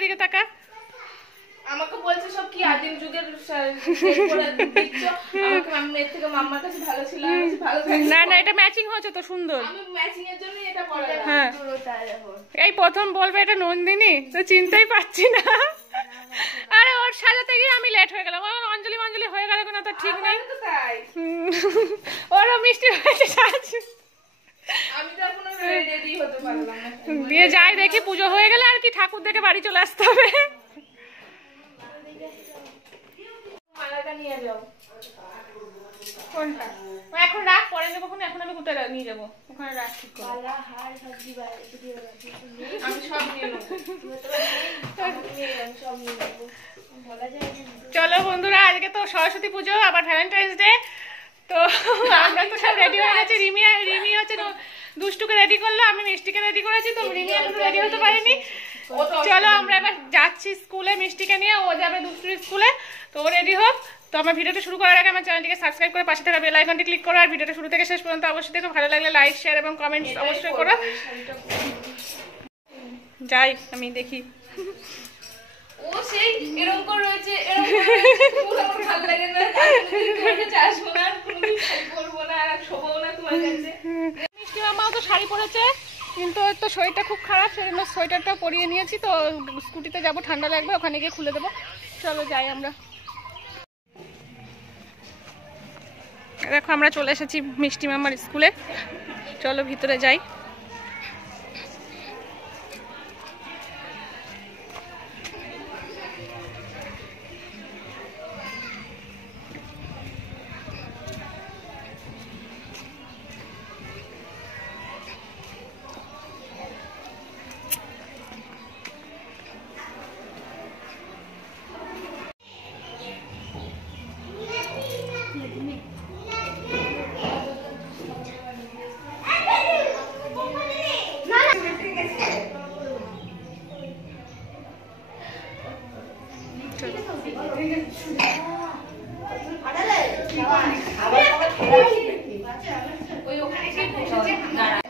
এদিকে তাকা। আমাকে বলছে সব কি আদিম যুগের দিচ্ছ, আমাকে মেয়ের থেকে মাম্মার কাছে ভালো ছিল, ভালো না না এটা ম্যাচিং হচ্ছে তো সুন্দর, আমি ম্যাচিং এর জন্য এটা পড়লাম। হ্যাঁ এই প্রথম বলবে এটা নন্দিনী, তো চিনতেই পারছি না। আরে ওর সাজাতে গিয়ে আমি লেট হয়ে গেলাম, আমার অঞ্জলি মঞ্জলি হয়ে গেল কোনো তো ঠিক নেই। ওরও মিষ্টি হয়েছে সাজ, আমি তো এখনো রেডি হতে পারলাম না। দিয়ে যাই দেখি পুজো হয়ে গেলে আর কি ঠাকুর দেখে বাড়ি চলে আসতে হবে। মালাটা নিয়ে যাও। কোনটা? এখন রাখ, পরে নেবো, এখন আমি কোথায় নিয়ে যাবো, ওখানে রাখ ঠিক করে। আমি সব নিয়ে নেবো। চলো বন্ধুরা, আজকে তো সরস্বতী পুজো, আবার ভ্যালেন্টাইন্স ডে, তো আমরা তো সব রেডি হয়ে গেছি। রিমি হচ্ছে দুষ্টুকে রেডি করলো, আমি মিষ্টিকে রেডি করেছি, তো রিমি এখন রেডি হতে পারেনি। চলো আমরা এবার যাচ্ছি স্কুলে মিষ্টিকে নিয়ে, ও যাবে দুষ্টুর স্কুলে, তো ও রেডি হোক। তো আমার ভিডিওটা শুরু করার আগে আমার চ্যানেলটিকে সাবস্ক্রাইব করে পাশে থাকা বেল আইকনটি ক্লিক করো, আর ভিডিওটা শুরু থেকে শেষ পর্যন্ত অবশ্যই দেখো, ভালো লাগলে লাইক শেয়ার এবং কমেন্টস অবশ্যই করো। যাই আমি দেখি। ও সেই এরকম করে রয়েছে, এরকম করে ভালো লাগে না, তোমার কাছে আসবো না, কোনোদিন শাড়ি পরবো না, আর শোবো না তোমার কাছে। মিষ্টি মামাও তো শাড়ি পরেছে, কিন্তু ওর তো শরীরটা খুব খারাপ, সেজন্য সোয়েটারটা পরিয়ে নিয়েছি। তো স্কুটিতে যাবো, ঠান্ডা লাগবে, ওখানে গিয়ে খুলে দেবো। চলো যাই আমরা। দেখো আমরা চলে এসেছি মিষ্টি মামার স্কুলে, চলো ভিতরে যাই।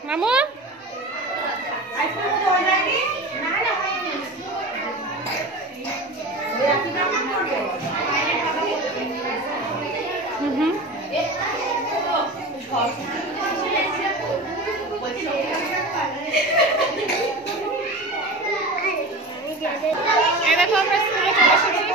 মামু দেখো আমরা স্কুলে চলে এসেছি।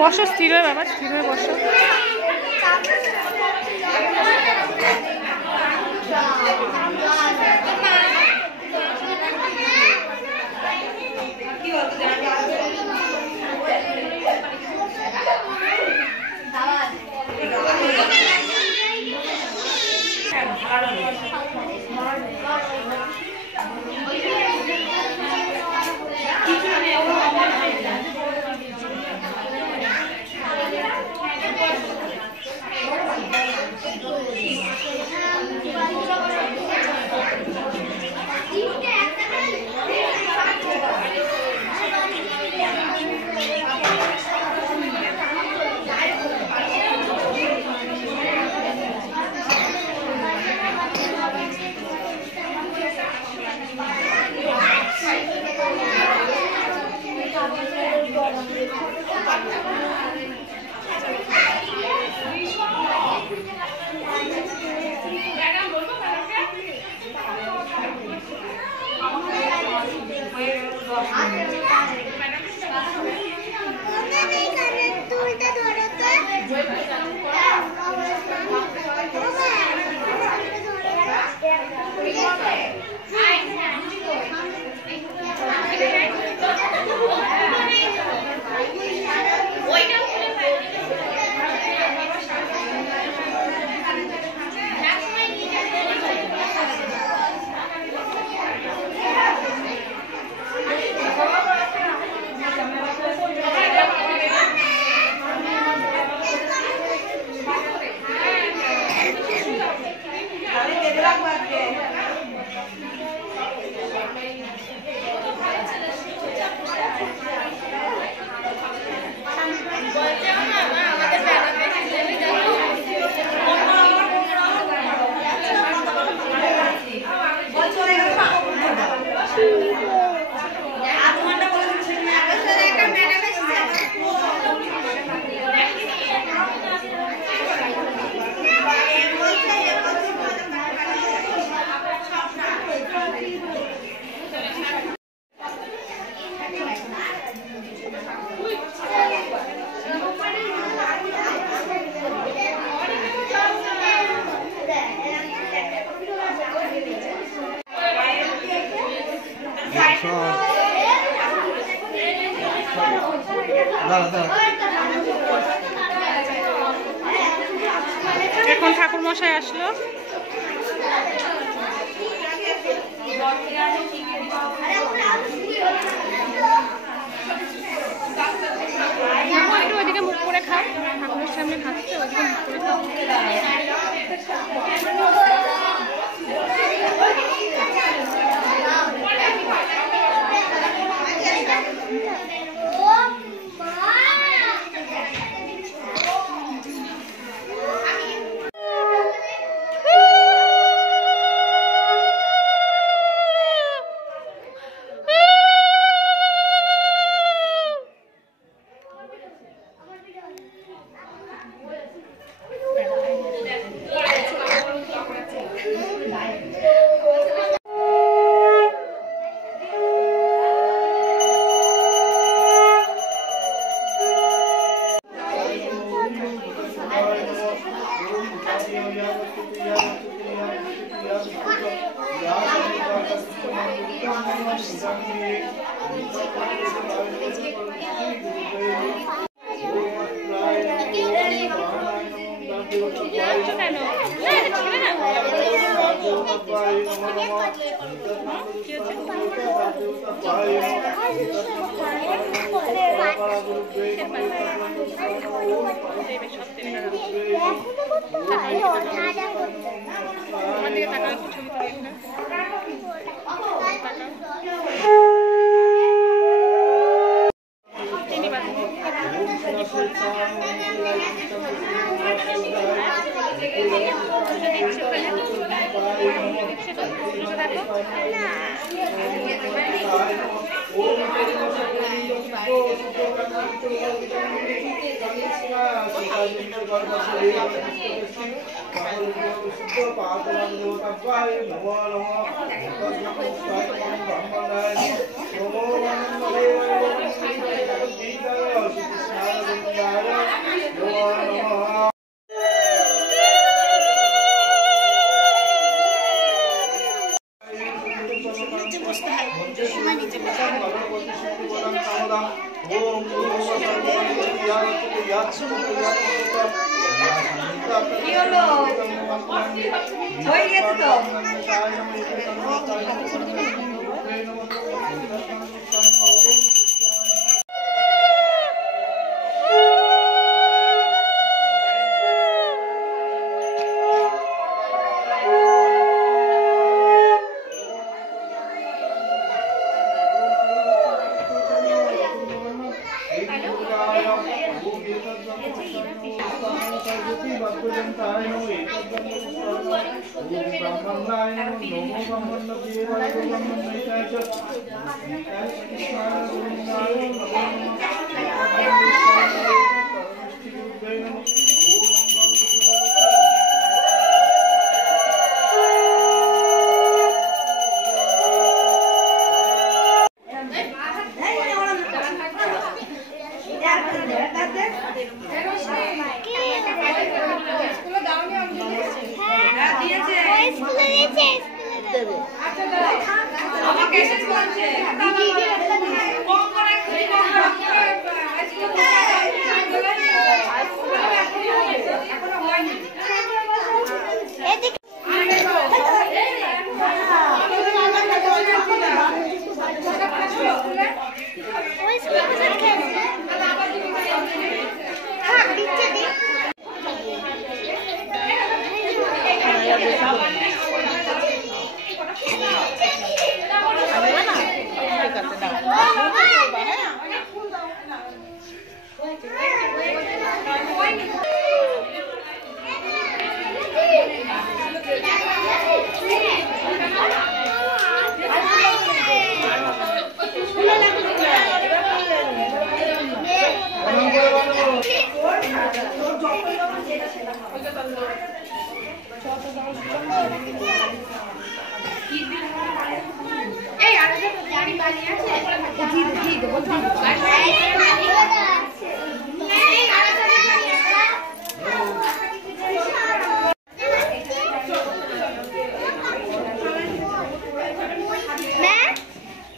বসো, স্থির হয়ে বাবা, স্থির হয়ে বসো। এখন ঠাকুর মশাই আসলো। একটু ওইদিকে মুখ করে খাও, ঠাকুরের সামনে খাচ্ছে, ওইদিকে মুখ করে খাও।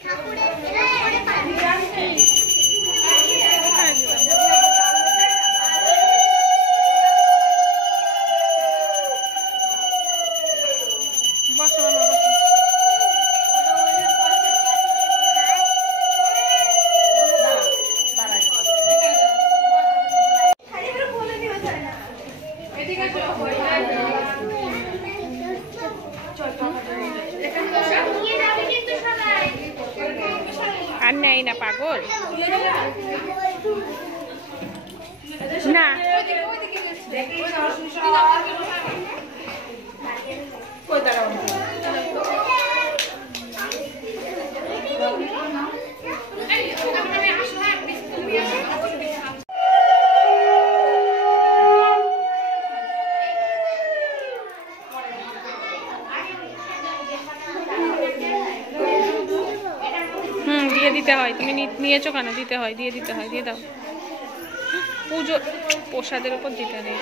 ঠাকুর নেই না পাগল না। দিয়ে দিতে হয়, তুমি নিয়েছো কেন? দিতে হয়, দিয়ে দিতে হয়, দিয়ে দাও। পুজো প্রসাদের উপর দিতে নেই।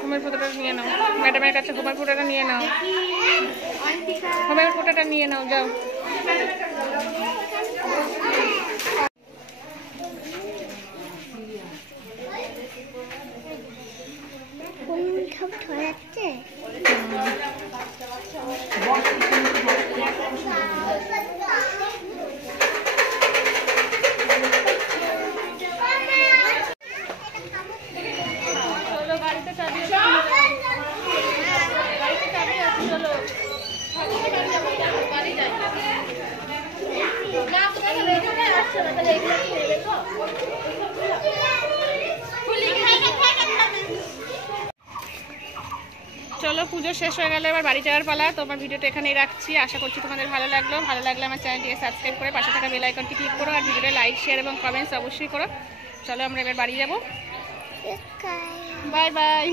হোমের ফোঁটাটা নিয়ে নাও, ম্যাডামের কাছে হোমের ফোঁটাটা নিয়ে নাও, হোমের ফোঁটাটা নিয়ে নাও, যাও। চলো পুজো শেষ হয়ে গেলে এবার বাড়ি যাওয়ার পালা। তোমার ভিডিওটা এখানেই রাখছি, আশা করছি তোমাদের ভালো লাগলো। ভালো লাগলে আমার চ্যানেলটিকে সাবস্ক্রাইব করে পাশে থাকা বেল আইকনটি ক্লিক করো, আর ভিডিওটা লাইক শেয়ার এবং কমেন্টস অবশ্যই করো। চলো আমরা এবার বাড়ি যাবো। Bye bye.